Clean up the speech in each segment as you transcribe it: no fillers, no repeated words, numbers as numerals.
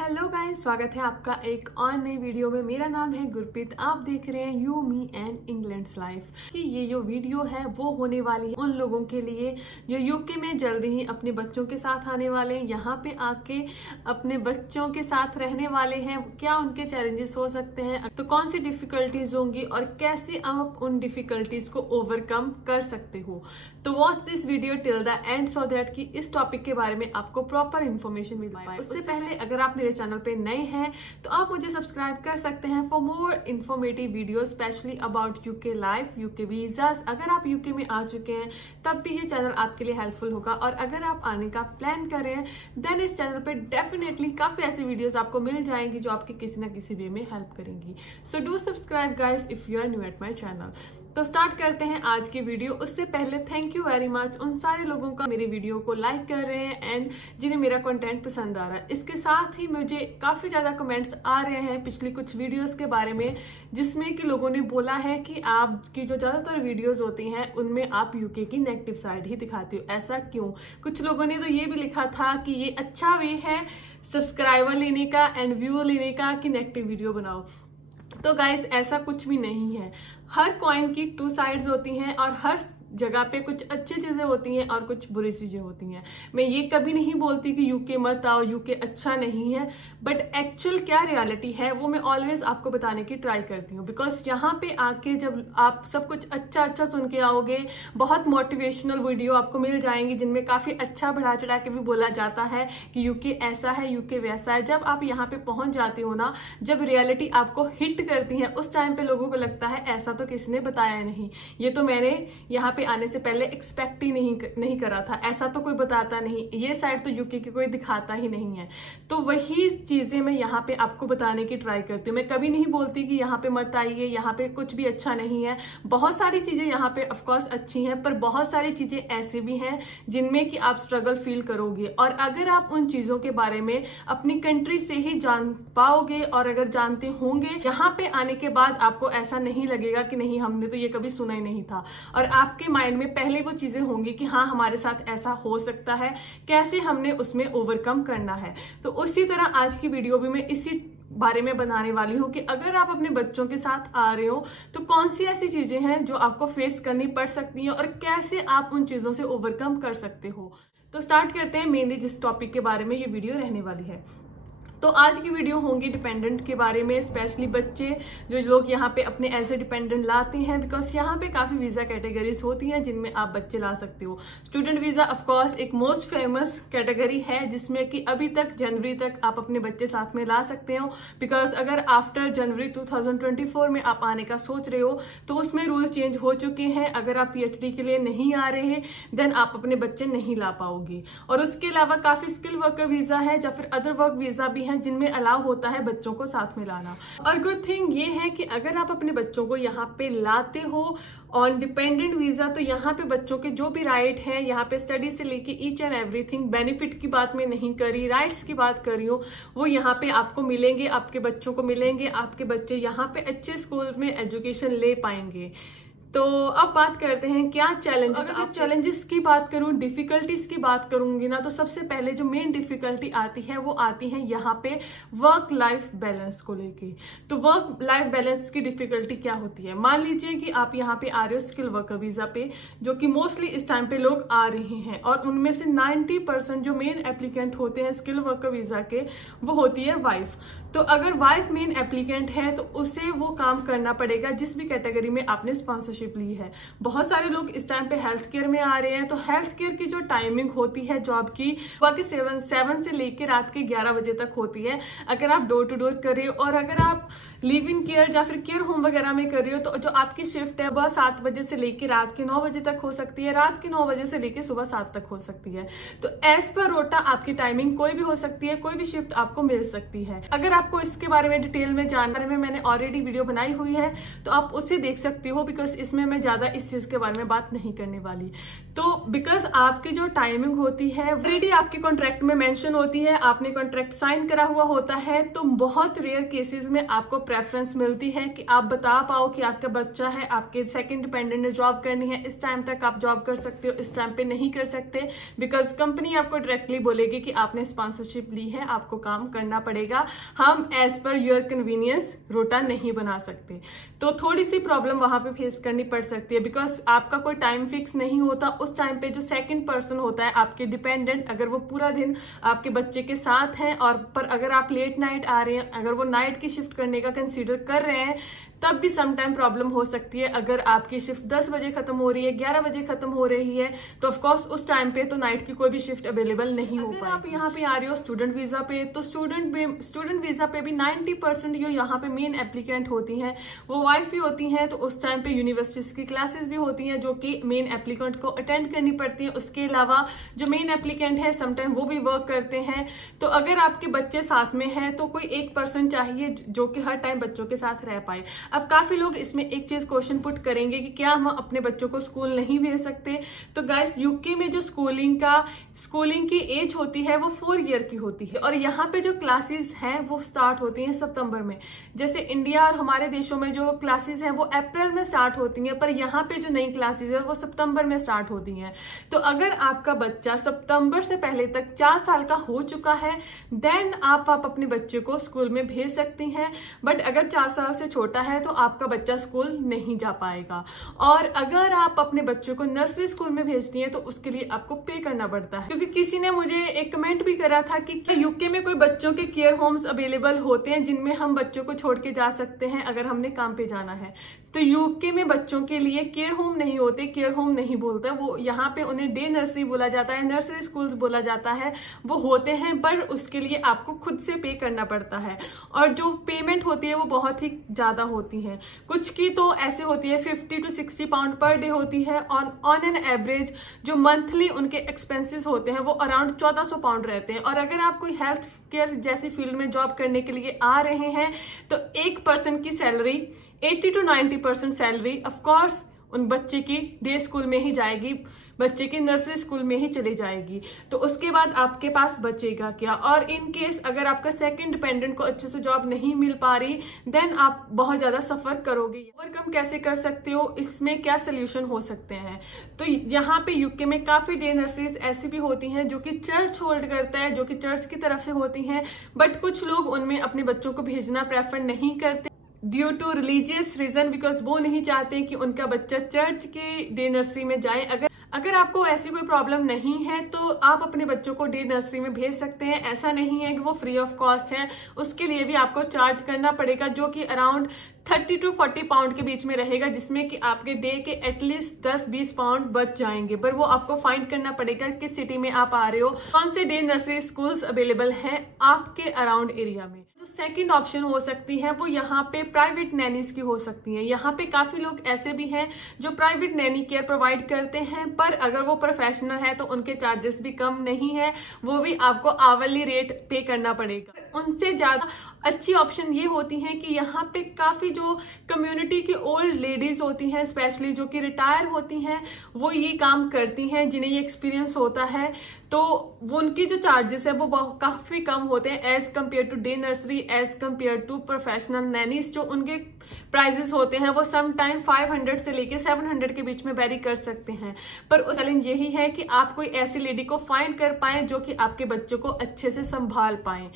Hello guys, स्वागत है आपका एक और नई वीडियो में। मेरा नाम है गुरप्रीत, आप देख रहे हैं you me and England's life. कि ये जो वीडियो है वो होने वाली है उन लोगों के लिए जो यूके में जल्दी ही अपने बच्चों के साथ आने वाले हैं, यहाँ पे आके अपने बच्चों के साथ रहने वाले हैं। क्या उनके चैलेंजेस हो सकते हैं, तो कौन सी डिफिकल्टीज होंगी और कैसे आप उन डिफिकल्टीज को ओवरकम कर सकते हो। तो watch this video till the and so that कि इस टॉपिक के बारे में आपको प्रॉपर इन्फॉर्मेशन मिल पाए। उससे पहले अगर आप मेरे चैनल पे नए हैं तो आप मुझे सब्सक्राइब कर सकते हैं for more informative video specially about UK life, UK visas. अगर आप यूके में आ चुके हैं तब भी ये चैनल आपके लिए हेल्पफुल होगा, और अगर आप आने का प्लान कर रहे हैं देन इस चैनल पे डेफिनेटली काफी ऐसी वीडियोस आपको मिल जाएंगी जो आपके किसी ना किसी वे में हेल्प करेंगी। So do subscribe guys if you are new at my channel. तो स्टार्ट करते हैं आज की वीडियो। उससे पहले थैंक यू वेरी मच उन सारे लोगों का मेरे वीडियो को लाइक कर रहे हैं एंड जिन्हें मेरा कंटेंट पसंद आ रहा है। इसके साथ ही मुझे काफ़ी ज़्यादा कमेंट्स आ रहे हैं पिछली कुछ वीडियोस के बारे में, जिसमें कि लोगों ने बोला है कि आपकी जो ज़्यादातर वीडियोस होती हैं उनमें आप यूके की नेगेटिव साइड ही दिखाते हो, ऐसा क्यों। कुछ लोगों ने तो ये भी लिखा था कि ये अच्छा वे है सब्सक्राइबर लेने का एंड व्यू लेने का कि नेगेटिव वीडियो बनाओ। तो गाइस ऐसा कुछ भी नहीं है। हर कॉइन की टू साइड्स होती हैं और हर जगह पे कुछ अच्छी चीज़ें होती हैं और कुछ बुरी चीज़ें होती हैं। मैं ये कभी नहीं बोलती कि यूके मत आओ, यूके अच्छा नहीं है, बट एक्चुअल क्या रियलिटी है वो मैं ऑलवेज आपको बताने की ट्राई करती हूँ। बिकॉज यहाँ पे आके जब आप सब कुछ अच्छा सुन के आओगे, बहुत मोटिवेशनल वीडियो आपको मिल जाएंगी जिनमें काफ़ी अच्छा बढ़ा चढ़ा के भी बोला जाता है कि यूके ऐसा है, यूके वैसा है। जब आप यहाँ पे पहुँच जाते हो ना, जब रियलिटी आपको हिट करती है उस टाइम पे लोगों को लगता है ऐसा तो किसी ने बताया नहीं, ये तो मैंने यहाँ आने से पहले एक्सपेक्ट ही नहीं करा था, ऐसा तो कोई बताता नहीं, ये साइड तो यूके की कोई दिखाता ही नहीं है। तो वही चीजें मैं यहाँ पे आपको बताने की ट्राई करती हूँ। मैं कभी नहीं बोलती कि यहाँ पे मत आइए, यहाँ पे कुछ भी अच्छा नहीं है। बहुत सारी चीजें यहाँ पे ऑफकोर्स अच्छी हैं, पर बहुत सारी चीजें ऐसी भी हैं जिनमें कि आप स्ट्रगल फील करोगे। और अगर आप उन चीजों के बारे में अपनी कंट्री से ही जान पाओगे और अगर जानते होंगे, यहाँ पे आने के बाद आपको ऐसा नहीं लगेगा कि नहीं हमने तो ये कभी सुना ही नहीं था, और आपके माइंड में पहले वो चीजें होंगी कि हाँ हमारे साथ ऐसा हो सकता है, कैसे हमने उसमें ओवरकम करना है। तो उसी तरह आज की वीडियो भी मैं इसी बारे में बनाने वाली हूँ कि अगर आप अपने बच्चों के साथ आ रहे हो तो कौन सी ऐसी चीजें हैं जो आपको फेस करनी पड़ सकती हैं और कैसे आप उन चीजों से ओवरकम कर सकते हो। तो स्टार्ट करते हैं मेनली जिस टॉपिक के बारे में ये वीडियो रहने वाली है। तो आज की वीडियो होंगी डिपेंडेंट के बारे में, स्पेशली बच्चे जो लोग यहाँ पे अपने एज ए डिपेंडेंट लाते हैं, बिकॉज यहाँ पे काफ़ी वीज़ा कैटेगरीज होती हैं जिनमें आप बच्चे ला सकते हो। स्टूडेंट वीज़ा ऑफकोर्स एक मोस्ट फेमस कैटेगरी है जिसमें कि अभी तक जनवरी तक आप अपने बच्चे साथ में ला सकते हो। बिकॉज अगर आफ्टर जनवरी 2024 में आप आने का सोच रहे हो तो उसमें रूल चेंज हो चुके हैं। अगर आप PhD के लिए नहीं आ रहे हैं देन आप अपने बच्चे नहीं ला पाओगे। और उसके अलावा काफ़ी स्किल वर्कर वीज़ा है या फिर अदर वर्क वीज़ा भी जिनमें अलाउ होता है बच्चों को साथ में लाना। और गुड थिंग ये है कि अगर आप अपने बच्चों को यहाँ पे लाते हो ऑन डिपेंडेंट वीजा, तो यहाँ पे बच्चों के जो भी राइट हैं, यहाँ पे स्टडी से लेके ईच एंड एवरीथिंग, बेनिफिट की बात मैं नहीं करी, राइट्स की बात कर रही हूँ, वो यहाँ पे आपको मिलेंगे, आपके बच्चों को मिलेंगे। आपके बच्चे यहाँ पे अच्छे स्कूल में एजुकेशन ले पाएंगे। तो अब बात करते हैं क्या चैलेंजेस। अगर मैं चैलेंजेस की बात करूं, डिफिकल्टीज की बात करूंगी ना, तो सबसे पहले जो मेन डिफिकल्टी आती है वो आती है यहाँ पे वर्क लाइफ बैलेंस को लेके। तो वर्क लाइफ बैलेंस की डिफिकल्टी क्या होती है, मान लीजिए कि आप यहाँ पे आ रहे हो स्किल वर्कर वीजा पे, जो कि मोस्टली इस टाइम पे लोग आ रहे हैं, और उनमें से 90% जो मेन एप्लीकेंट होते हैं स्किल वर्कर वीजा के वो होती है वाइफ। तो अगर वाइफ मेन एप्लीकेंट है तो उसे वो काम करना पड़ेगा जिस भी कैटेगरी में आपने स्पॉन्सरशिप ली है। बहुत सारे लोग इस टाइम पे हेल्थ केयर में आ रहे हैं, तो हेल्थ केयर की जो टाइमिंग होती है जॉब की वह 7 से लेकर रात के 11 बजे तक होती है अगर आप डोर टू डोर कर रहे हो। और अगर आप लिव इन केयर या फिर केयर होम वगैरह में कर रहे हो तो जो आपकी शिफ्ट है वह 7 बजे से लेकर रात के 9 बजे तक हो सकती है, रात के 9 बजे से लेकर सुबह 7 तक हो सकती है। तो एज पर रोटा आपकी टाइमिंग कोई भी हो सकती है, कोई भी शिफ्ट आपको मिल सकती है। अगर आपको इसके बारे में डिटेल में जानने में मैंने ऑलरेडी वीडियो बनाई हुई है तो आप उसे देख सकते हो, बिकॉज इसमें मैं ज्यादा इस चीज के बारे में बात नहीं करने वाली। तो बिकॉज आपकी जो टाइमिंग होती है ऑलरेडी आपके कॉन्ट्रैक्ट में मेंशन होती है, आपने कॉन्ट्रैक्ट साइन करा हुआ होता है, तो बहुत रेयर केसेस में आपको प्रेफरेंस मिलती है कि आप बता पाओ कि आपका बच्चा है, आपके सेकंड डिपेंडेंट ने जॉब करनी है, इस टाइम तक आप जॉब कर सकते हो, इस टाइम पे नहीं कर सकते। बिकॉज कंपनी आपको डायरेक्टली बोलेगी कि आपने स्पॉन्सरशिप ली है, आपको काम करना पड़ेगा, हम एज पर योर कन्वीनियंस रोटा नहीं बना सकते। तो थोड़ी सी प्रॉब्लम वहां पे फेस करनी पड़ सकती है, बिकॉज आपका कोई टाइम फिक्स नहीं होता। उस टाइम पे जो सेकंड पर्सन होता है आपके डिपेंडेंट, अगर वो पूरा दिन आपके बच्चे के साथ हैं और पर अगर आप लेट नाइट आ रहे हैं, अगर वो नाइट की शिफ्ट करने का कंसीडर कर रहे हैं, तब भी सम टाइम प्रॉब्लम हो सकती है। अगर आपकी शिफ्ट 10 बजे खत्म हो रही है, 11 बजे खत्म हो रही है, तो ऑफकोर्स उस टाइम पे तो नाइट की कोई भी शिफ्ट अवेलेबल नहीं हो पाएगी। आप यहाँ पे आ रहे हो स्टूडेंट वीजा पे, तो स्टूडेंट वीजा पे भी 90% जो यहाँ पे मेन एप्लीकेंट होती हैं वो वाइफ ही होती हैं। तो उस टाइम पे यूनिवर्सिटीज की क्लासेस भी होती हैं जो कि मेन एप्लीकेंट को अटेंड करनी पड़ती है। उसके अलावा जो मेन एप्लीकेंट है समटाइम वो भी वर्क करते हैं। तो अगर आपके बच्चे साथ में हैं तो कोई एक पर्सन चाहिए जो कि हर टाइम बच्चों के साथ रह पाए। अब काफी लोग इसमें एक चीज क्वेश्चन पुट करेंगे कि क्या हम अपने बच्चों को स्कूल नहीं भेज सकते। तो गाइस, यूके में जो स्कूलिंग की एज होती है वो 4 ईयर की होती है, और यहाँ पे जो क्लासेस हैं वो स्टार्ट होती हैं सितंबर में। जैसे इंडिया और हमारे देशों में जो क्लासेस हैं वो अप्रैल में स्टार्ट होती हैं, पर यहाँ पे जो नई क्लासेस है वो सितंबर में स्टार्ट होती हैं। तो अगर आपका बच्चा सितंबर से पहले तक 4 साल का हो चुका है, देन आप अपने बच्चे को स्कूल में भेज सकती हैं। बट अगर 4 साल से छोटा है तो आपका बच्चा स्कूल नहीं जा पाएगा। और अगर आप अपने बच्चों को नर्सरी स्कूल में भेजती हैं तो उसके लिए आपको पे करना पड़ता है। क्योंकि किसी ने मुझे एक कमेंट भी करा था कि क्या यूके में कोई बच्चों के केयर होम्स अवेलेबल होते हैं जिनमें हम बच्चों को छोड़ के जा सकते हैं अगर हमने काम पे जाना है। तो यूके में बच्चों के लिए केयर होम नहीं होते, केयर होम नहीं बोलते वो, यहाँ पे उन्हें डे नर्सरी बोला जाता है, नर्सरी स्कूल्स बोला जाता है। वो होते हैं पर उसके लिए आपको खुद से पे करना पड़ता है, और जो पेमेंट होती है वो बहुत ही ज्यादा होती है। कुछ की तो ऐसे होती है 50 to 60 पाउंड पर डे होती है, और ऑन एन एवरेज जो मंथली उनके एक्सपेंसेस होते हैं वो अराउंड 1400 पाउंड रहते हैं। और अगर आप कोई हेल्थ केयर जैसी फील्ड में जॉब करने के लिए आ रहे हैं तो एक पर्सन की सैलरी 80 to 90% सैलरी ऑफकोर्स उन बच्चे की डे स्कूल में ही जाएगी, बच्चे की नर्सरी स्कूल में ही चली जाएगी। तो उसके बाद आपके पास बचेगा क्या? और इन केस अगर आपका सेकंड डिपेंडेंट को अच्छे से जॉब नहीं मिल पा रही, देन आप बहुत ज्यादा सफर करोगे। ओवरकम कैसे कर सकते हो, इसमें क्या सोल्यूशन हो सकते हैं? तो यहाँ पे यूके में काफी डे नर्सरीज ऐसी भी होती हैं जो कि चर्च होल्ड करता है, जो कि चर्च की तरफ से होती हैं, बट कुछ लोग उनमें अपने बच्चों को भेजना प्रेफर नहीं करते due to religious reason, because वो नहीं चाहते कि उनका बच्चा चर्च के डे नर्सरी में जाए। अगर आपको ऐसी कोई प्रॉब्लम नहीं है तो आप अपने बच्चों को डे नर्सरी में भेज सकते हैं। ऐसा नहीं है कि वो फ्री ऑफ कॉस्ट है, उसके लिए भी आपको चार्ज करना पड़ेगा, जो कि अराउंड 30 to 40 पाउंड के बीच में रहेगा, जिसमें कि आपके डे के एटलीस्ट 10-20 पाउंड बच जाएंगे। पर वो आपको फाइंड करना पड़ेगा किस सिटी में आप आ रहे हो, कौन से डे नर्सरी स्कूल्स अवेलेबल हैं आपके अराउंड एरिया में। जो सेकंड ऑप्शन हो सकती है वो यहाँ पे प्राइवेट नैनीज की हो सकती है। यहाँ पे काफी लोग ऐसे भी हैं जो प्राइवेट नैनी केयर प्रोवाइड करते हैं, पर अगर वो प्रोफेशनल है तो उनके चार्जेस भी कम नहीं है, वो भी आपको आवरली रेट पे करना पड़ेगा। उनसे ज्यादा अच्छी ऑप्शन ये होती है कि यहाँ पे काफी जो कम्युनिटी की ओल्ड लेडीज होती हैं, स्पेशली जो कि रिटायर होती हैं, वो ये काम करती हैं, जिन्हें ये एक्सपीरियंस होता है। तो उनकी जो चार्जेस है वो काफी कम होते हैं as compare to day nursery, as compare to professional nannies. जो उनके प्राइजेस होते हैं वो सम टाइम 500 से लेके 700 के बीच में वेरी कर सकते हैं। पर उस चैलेंज यही है कि आप कोई ऐसी लेडी को फाइंड कर पाए जो कि आपके बच्चों को अच्छे से संभाल पाए।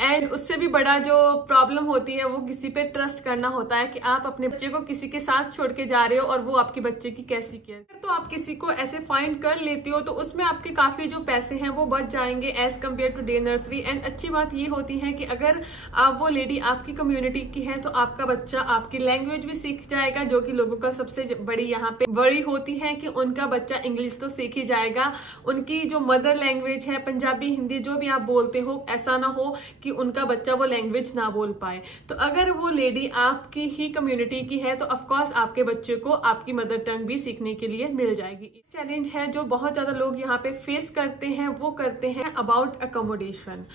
एंड उससे भी बड़ा जो प्रॉब्लम होती है वो किसी पे ट्रस्ट करना होता है कि आप अपने बच्चे को किसी के साथ छोड़ के जा रहे हो और वो आपके बच्चे की कैसी केयर। तो आप किसी को ऐसे फाइंड कर लेती हो तो उसमें आपके काफी जो पैसे हैं वो बच जाएंगे as compare to day nursery. And अच्छी बात ये होती है कि अगर आप वो लेडी आपकी कम्युनिटी की है तो आपका बच्चा आपकी लैंग्वेज भी सीख जाएगा, जो कि लोगों का सबसे बड़ी यहाँ पे वरी होती है कि उनका बच्चा इंग्लिश तो सीख ही जाएगा, उनकी जो मदर लैंग्वेज है पंजाबी, हिंदी जो भी आप बोलते हो, ऐसा ना हो कि उनका बच्चा वो लैंग्वेज ना बोल पाए। तो अगर वो लेडी आपकी ही कम्युनिटी की है तो ऑफकोर्स आपके बच्चे को आपकी मदर टंग भी सीखने के लिए मिल जाएगी। चैलेंज है जो बहुत ज्यादा लोग यहाँ पे फेस करते हैं, वो करते हैं अबाउट अकोमोडेशन।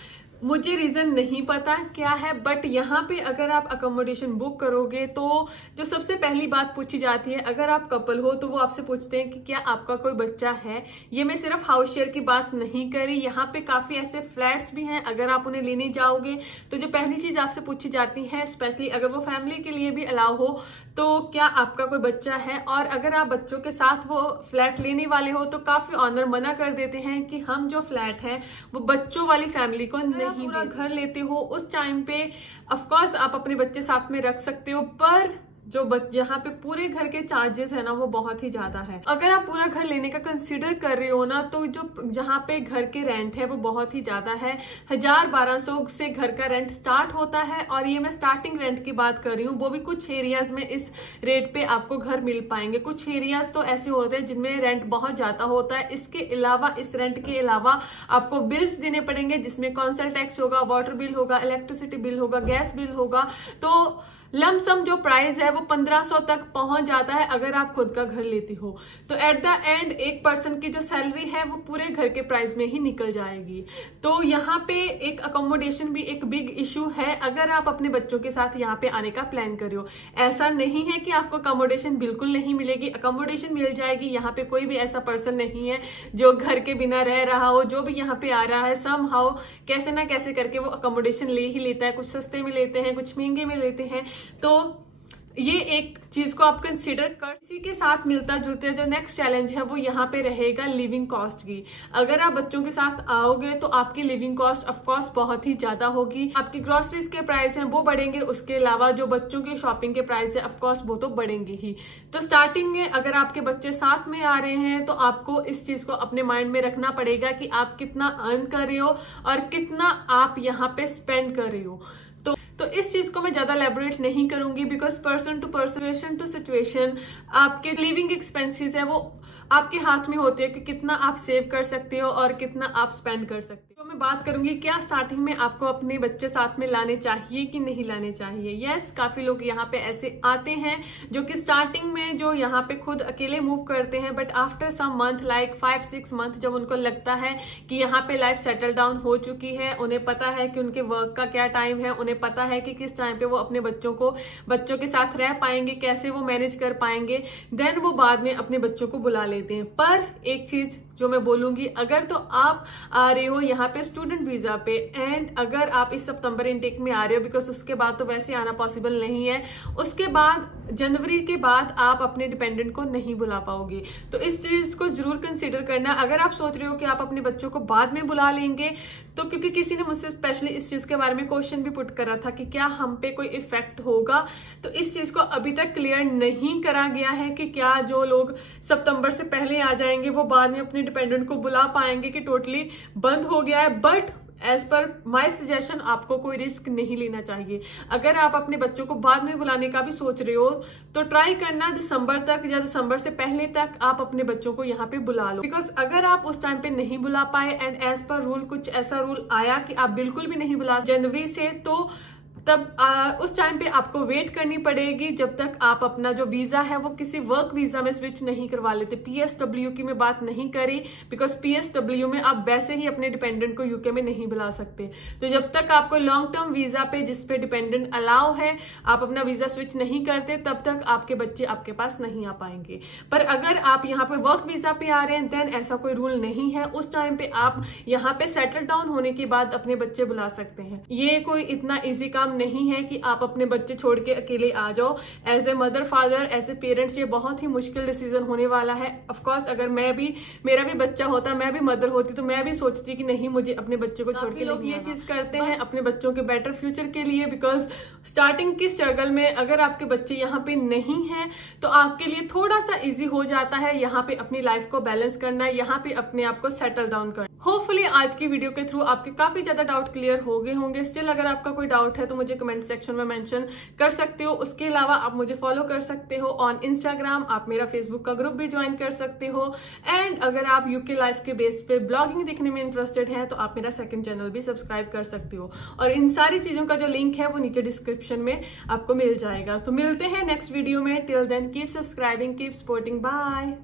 मुझे रीजन नहीं पता क्या है, बट यहाँ पे अगर आप अकोमोडेशन बुक करोगे तो जो सबसे पहली बात पूछी जाती है, अगर आप कपल हो तो वो आपसे पूछते हैं कि क्या आपका कोई बच्चा है। ये मैं सिर्फ हाउस शेयर की बात नहीं करी, यहाँ पे काफी ऐसे फ्लैट्स भी हैं, अगर आप उन्हें लेने जाओगे तो जो पहली चीज आपसे पूछी जाती है, स्पेशली अगर वो फैमिली के लिए भी अलाउ हो, तो क्या आपका कोई बच्चा है। और अगर आप बच्चों के साथ वो फ्लैट लेने वाले हो तो काफी ऑनर मना कर देते हैं कि हम जो फ्लैट है वो बच्चों वाली फैमिली को नहीं, पूरा घर लेते हो उस टाइम पे ऑफ कोर्स आप अपने बच्चे साथ में रख सकते हो, पर जो यहाँ पे पूरे घर के चार्जेस है ना वो बहुत ही ज्यादा है। अगर आप पूरा घर लेने का कंसीडर कर रहे हो ना तो जो जहाँ पे घर के रेंट है वो बहुत ही ज्यादा है। 1000-1200 से घर का रेंट स्टार्ट होता है, और ये मैं स्टार्टिंग रेंट की बात कर रही हूँ। वो भी कुछ एरियाज में इस रेट पे आपको घर मिल पाएंगे, कुछ एरियाज तो ऐसे होते हैं जिनमें रेंट बहुत ज्यादा होता है। इसके अलावा, इस रेंट के अलावा आपको बिल्स देने पड़ेंगे, जिसमें कौंसल टैक्स होगा, वाटर बिल होगा, इलेक्ट्रिसिटी बिल होगा, गैस बिल होगा। तो लमसम जो प्राइस है वो 1500 तक पहुंच जाता है अगर आप खुद का घर लेती हो। तो एट द एंड एक पर्सन की जो सैलरी है वो पूरे घर के प्राइस में ही निकल जाएगी। तो यहाँ पे एक अकोमोडेशन भी एक बिग इशू है अगर आप अपने बच्चों के साथ यहाँ पे आने का प्लान कर रहे हो। ऐसा नहीं है कि आपको अकोमोडेशन बिल्कुल नहीं मिलेगी, अकोमोडेशन मिल जाएगी। यहाँ पे कोई भी ऐसा पर्सन नहीं है जो घर के बिना रह रहा हो। जो भी यहाँ पे आ रहा है सम हाउ कैसे ना कैसे करके वो अकोमोडेशन ले ही लेता है। कुछ सस्ते में लेते हैं, कुछ महंगे में लेते हैं। तो ये एक चीज को आप कंसीडर कर। इसी के साथ मिलता जुलता जो नेक्स्ट चैलेंज है वो यहाँ पे रहेगा लिविंग कॉस्ट की। अगर आप बच्चों के साथ आओगे तो आपकी लिविंग कॉस्ट ऑफ कोर्स बहुत ही ज्यादा होगी। आपकी ग्रोसरीज के प्राइस हैं वो बढ़ेंगे, उसके अलावा जो बच्चों के शॉपिंग के प्राइस है ऑफ कोर्स वो तो बढ़ेंगे ही। तो स्टार्टिंग में अगर आपके बच्चे साथ में आ रहे हैं तो आपको इस चीज को अपने माइंड में रखना पड़ेगा कि आप कितना अर्न कर रहे हो और कितना आप यहाँ पे स्पेंड कर रहे हो। तो इस चीज को मैं ज्यादा एलैबोरेट नहीं करूंगी, because person to person to situation आपके लिविंग एक्सपेंसेस है वो आपके हाथ में होते हैं कि कितना आप सेव कर सकते हो और कितना आप स्पेंड कर सकते हो। तो मैं बात करूंगी क्या स्टार्टिंग में आपको अपने बच्चे साथ में लाने चाहिए कि नहीं लाने चाहिए। यस, काफी लोग यहाँ पे ऐसे आते हैं जो कि स्टार्टिंग में जो यहाँ पे खुद अकेले मूव करते हैं, but after some month like 5-6 month जब उनको लगता है कि यहाँ पे लाइफ सेटल डाउन हो चुकी है, उन्हें पता है कि उनके वर्क का क्या टाइम है, उन्हें पता है कि किस टाइम पे वो अपने बच्चों के साथ रह पाएंगे, कैसे वो मैनेज कर पाएंगे, देन वो बाद में अपने बच्चों को बुला लेते हैं। पर एक चीज जो मैं बोलूंगी, अगर तो आप आ रहे हो यहाँ पे स्टूडेंट वीजा पे एंड अगर आप इस सितंबर इनटेक में आ रहे हो, बिकॉज उसके बाद तो वैसे आना पॉसिबल नहीं है, उसके बाद जनवरी के बाद आप अपने डिपेंडेंट को नहीं बुला पाओगे। तो इस चीज को जरूर कंसीडर करना। अगर आप सोच रहे हो कि आप अपने बच्चों को बाद में बुला लेंगे, तो क्योंकि किसी ने मुझसे स्पेशली इस चीज के बारे में क्वेश्चन भी पुट करा था कि क्या हम पे कोई इफेक्ट होगा, तो इस चीज को अभी तक क्लियर नहीं करा गया है कि क्या जो लोग सितंबर से पहले आ जाएंगे वो बाद में अपने डिपेंडेंट को बुला पाएंगे कि टोटली बंद हो गया है। But as per my suggestion आपको कोई रिस्क नहीं लेना चाहिए। अगर आप अपने बच्चों को बाद में बुलाने का भी सोच रहे हो तो ट्राई करना दिसंबर तक या दिसंबर से पहले तक आप अपने बच्चों को यहाँ पे बुला लो। बिकॉज अगर आप उस टाइम पे नहीं बुला पाए एंड एज पर रूल कुछ ऐसा रूल आया कि आप बिल्कुल भी नहीं बुला जनवरी से, तो तब उस टाइम पे आपको वेट करनी पड़ेगी जब तक आप अपना जो वीजा है वो किसी वर्क वीजा में स्विच नहीं करवा लेते। PSW की मैं बात नहीं करी, बिकॉज PSW में आप वैसे ही अपने डिपेंडेंट को यूके में नहीं बुला सकते। तो जब तक आपको लॉन्ग टर्म वीजा पे जिसपे डिपेंडेंट अलाउ है आप अपना वीजा स्विच नहीं करते, तब तक आपके बच्चे आपके पास नहीं आ पाएंगे। पर अगर आप यहाँ पे वर्क वीजा पे आ रहे हैं देन ऐसा कोई रूल नहीं है। उस टाइम पे आप यहाँ पे सेटल डाउन होने के बाद अपने बच्चे बुला सकते हैं। ये कोई इतना ईजी काम नहीं है कि आप अपने बच्चे छोड़ के अकेले आ जाओ। As a mother father, as a parents, ये बहुत ही मुश्किल डिसीजन होने वाला है। ऑफ कोर्स अगर मेरा भी बच्चा होता, मैं भी मदर होती, तो मैं भी सोचती कि नहीं मुझे अपने बच्चे को छोड़ के। लोग ये चीज करते हैं अपने बच्चों के बेटर फ्यूचर के लिए, बिकॉज स्टार्टिंग की स्ट्रगल में अगर आपके बच्चे यहाँ पे नहीं है तो आपके लिए थोड़ा सा इजी हो जाता है यहाँ पे अपनी लाइफ को बैलेंस करना, यहाँ पे अपने आप को सेटल डाउन करना। होपफुली आज की वीडियो के थ्रू आपके काफी ज्यादा डाउट क्लियर हो गए होंगे। स्टिल अगर आपका कोई डाउट है तो मुझे कमेंट सेक्शन में मेंशन कर सकते हो। उसके अलावा आप मुझे फॉलो कर सकते हो ऑन इंस्टाग्राम, आप मेरा फेसबुक का ग्रुप भी ज्वाइन कर सकते हो। एंड अगर आप यूके लाइफ के बेस पे ब्लॉगिंग देखने में इंटरेस्टेड हैं तो आप मेरा सेकंड चैनल भी सब्सक्राइब कर सकते हो। और इन सारी चीजों का जो लिंक है वो नीचे डिस्क्रिप्शन में आपको मिल जाएगा। तो मिलते हैं नेक्स्ट वीडियो में। Till then keep subscribing, keep supporting, bye.